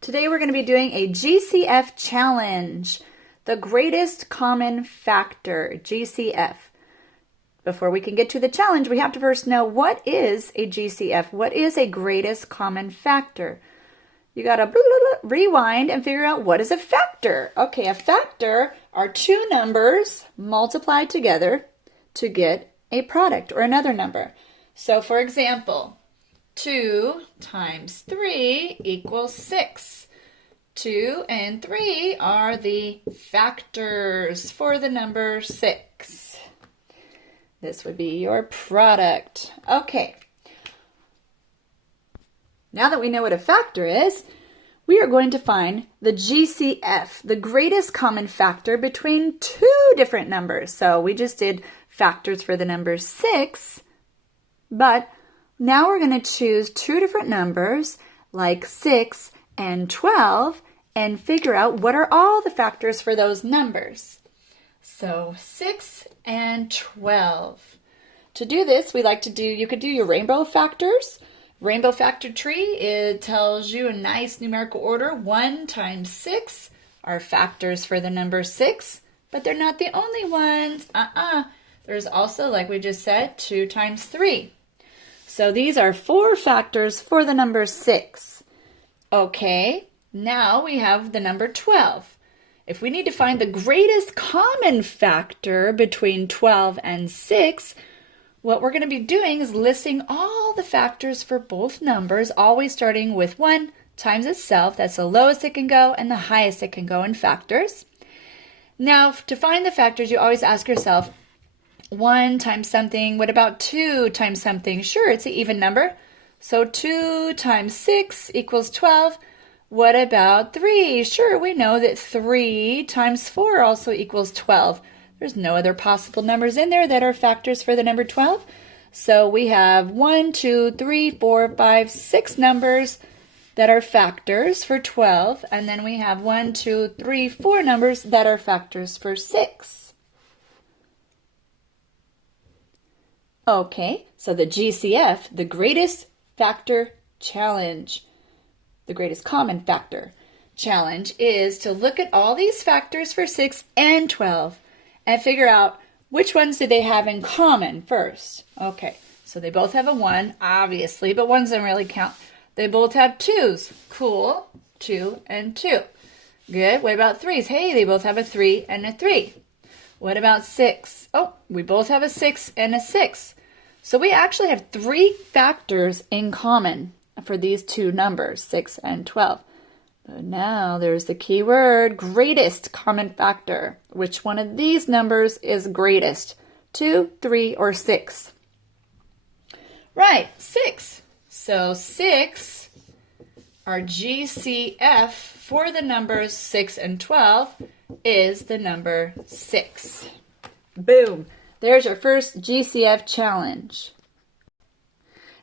Today we're going to be doing a GCF challenge, the greatest common factor, GCF. Before we can get to the challenge, we have to first know what is a GCF, what is a greatest common factor. You got to rewind and figure out what is a factor. Okay, a factor are two numbers multiplied together to get a product or another number. So for example, 2 times 3 equals 6. 2 and 3 are the factors for the number 6. This would be your product. Okay. Now that we know what a factor is, we are going to find the GCF, the greatest common factor between two different numbers. So we just did factors for the number 6, but now we're going to choose two different numbers like 6 and 12 and figure out what are all the factors for those numbers. So 6 and 12. To do this, you could do your rainbow factors. Rainbow factor tree, it tells you a nice numerical order. 1 times 6 are factors for the number 6, but they're not the only ones. There's also, like we just said, 2 times 3. So these are 4 factors for the number 6. Okay, now we have the number 12. If we need to find the greatest common factor between 12 and 6, what we're going to be doing is listing all the factors for both numbers, always starting with 1 times itself. That's the lowest it can go and the highest it can go in factors. Now, to find the factors, you always ask yourself, 1 times something, what about 2 times something? Sure, it's an even number. So 2 times 6 equals 12. What about 3? Sure, we know that 3 times 4 also equals 12. There's no other possible numbers in there that are factors for the number 12. So we have 1, 2, 3, 4, 5, 6 numbers that are factors for 12. And then we have 1, 2, 3, 4 numbers that are factors for 6. Okay, so the GCF, the greatest factor challenge, the greatest common factor challenge, is to look at all these factors for 6 and 12 and figure out which ones do they have in common first. Okay, so they both have a 1, obviously, but 1s don't really count. They both have 2s. Cool. 2 and 2. Good. What about 3s? Hey, they both have a 3 and a 3. What about 6? Oh, we both have a 6 and a 6. So we actually have 3 factors in common for these two numbers, 6 and 12. But now there's the key word, greatest common factor. Which one of these numbers is greatest? 2, 3, or 6? Right, 6. So 6, our GCF for the numbers 6 and 12 is the number 6. Boom. There's your first GCF challenge.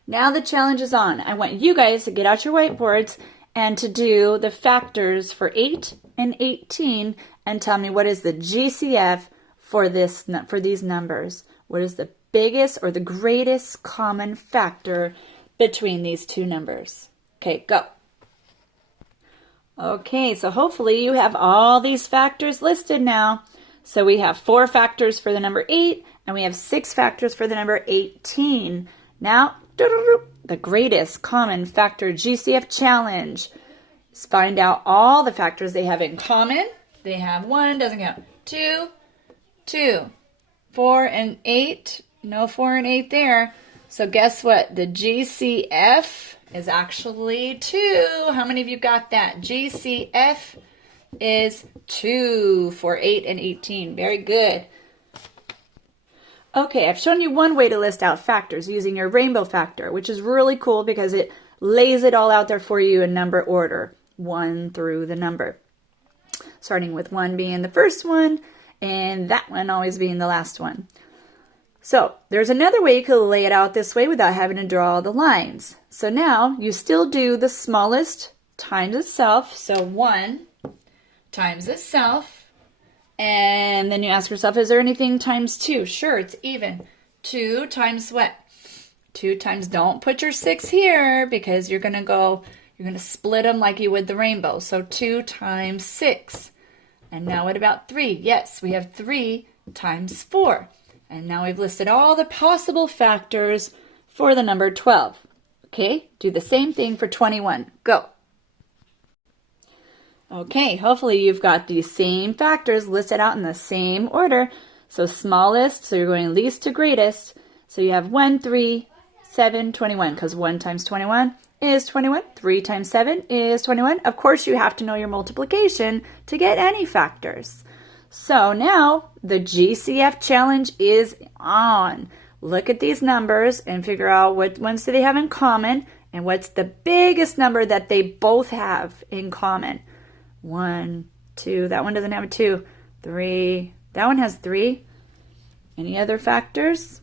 Now the challenge is on. I want you guys to get out your whiteboards and to do the factors for 8 and 18 and tell me what is the GCF for these numbers. What is the biggest or the greatest common factor between these two numbers? Okay, go. Okay, so hopefully you have all these factors listed now. So we have 4 factors for the number 8 and we have 6 factors for the number 18. Now, the greatest common factor GCF challenge. Let's find out all the factors they have in common. They have 1, doesn't count. 2, 2. 4 and 8. No 4 and 8 there. So guess what? The GCF is actually 2. How many of you got that? GCF is 2 for 8 and 18. Very good. Okay, I've shown you one way to list out factors using your rainbow factor, which is really cool because it lays it all out there for you in number order, 1 through the number. Starting with 1 being the first one, and that one always being the last one. So there's another way you could lay it out this way without having to draw the lines. So now you still do the smallest times itself, so 1 times itself. And then you ask yourself, is there anything times 2? Sure, it's even. 2 times what? 2 times, don't put your 6 here because you're going to go You're going to split them like you would the rainbow. So 2 times 6. And now what about 3? Yes, we have 3 times 4. And now we've listed all the possible factors for the number 12. Okay, do the same thing for 21. Go. Okay, hopefully you've got these same factors listed out in the same order. So smallest, so you're going least to greatest. So you have 1, 3, 7, 21, because 1 times 21 is 21. 3 times 7 is 21. Of course, you have to know your multiplication to get any factors. So now the GCF challenge is on. Look at these numbers and figure out what ones do they have in common and what's the biggest number that they both have in common. 1, 2, that one doesn't have a 2. 3, that one has 3. Any other factors?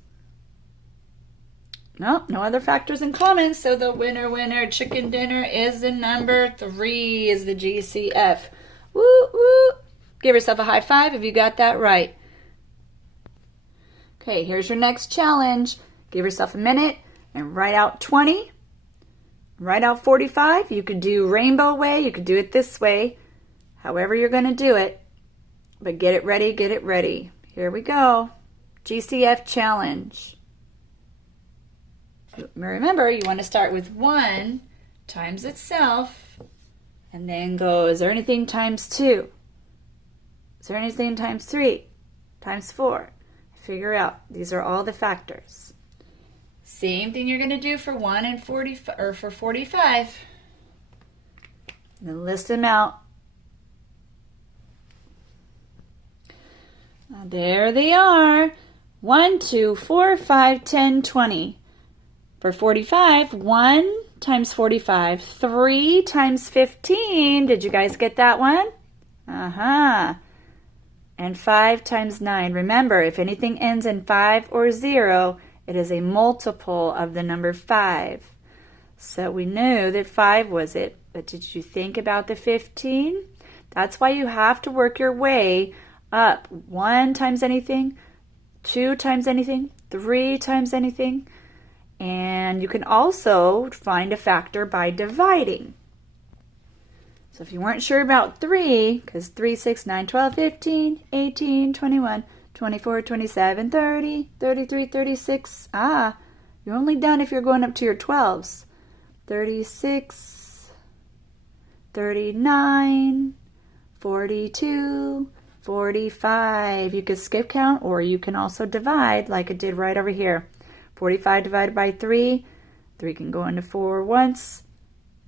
No other factors in common. So the winner chicken dinner is the number 3 is the GCF. Woo, woo. Give yourself a high five if you got that right. Okay, here's your next challenge. Give yourself a minute and write out 20. Write out 45. You could do rainbow way. You could do it this way. However you're going to do it. But get it ready, get it ready. Here we go. GCF challenge. Remember, you want to start with 1 times itself. And then go, is there anything times 2? Is there anything times 3? Times 4? Figure out. These are all the factors. Same thing you're going to do for 1 and 45 or for 45. Then list them out. There they are. 1, 2, 4, 5, 10, 20. For 45, 1 times 45, 3 times 15. Did you guys get that one? And 5 times 9. Remember, if anything ends in 5 or 0, it is a multiple of the number 5. So we knew that 5 was it. But did you think about the 15? That's why you have to work your way up. 1 times anything, 2 times anything, 3 times anything. And you can also find a factor by dividing. So if you weren't sure about 3, because 3, 6, 9, 12, 15, 18, 21, 24, 27, 30, 33, 36. You're only done if you're going up to your 12s. 36, 39, 42, 45. You could skip count or you can also divide like it did right over here. 45 divided by 3. 3 can go into 4 once.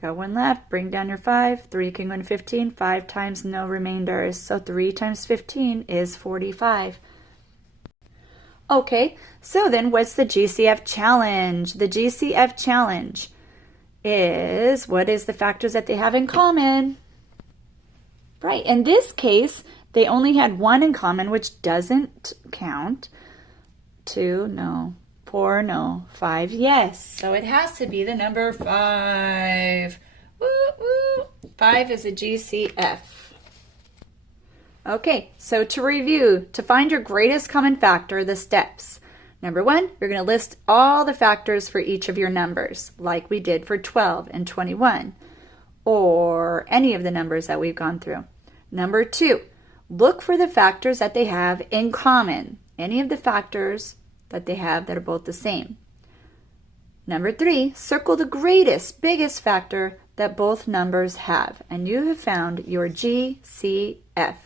Got 1 left. Bring down your 5. 3 can go into 15. 5 times no remainders. So 3 times 15 is 45. Okay, so then what's the GCF challenge? The GCF challenge is, what is the factors that they have in common? Right, in this case, they only had 1 in common, which doesn't count. 2, no. 4, no. 5, yes. So it has to be the number 5. Woo, woo. 5 is a GCF. Okay, so to review, to find your greatest common factor, the steps. Number 1, you're going to list all the factors for each of your numbers, like we did for 12 and 21, or any of the numbers that we've gone through. Number 2, look for the factors that they have in common, any of the factors that they have that are both the same. Number 3, circle the greatest, biggest factor that both numbers have, and you have found your GCF.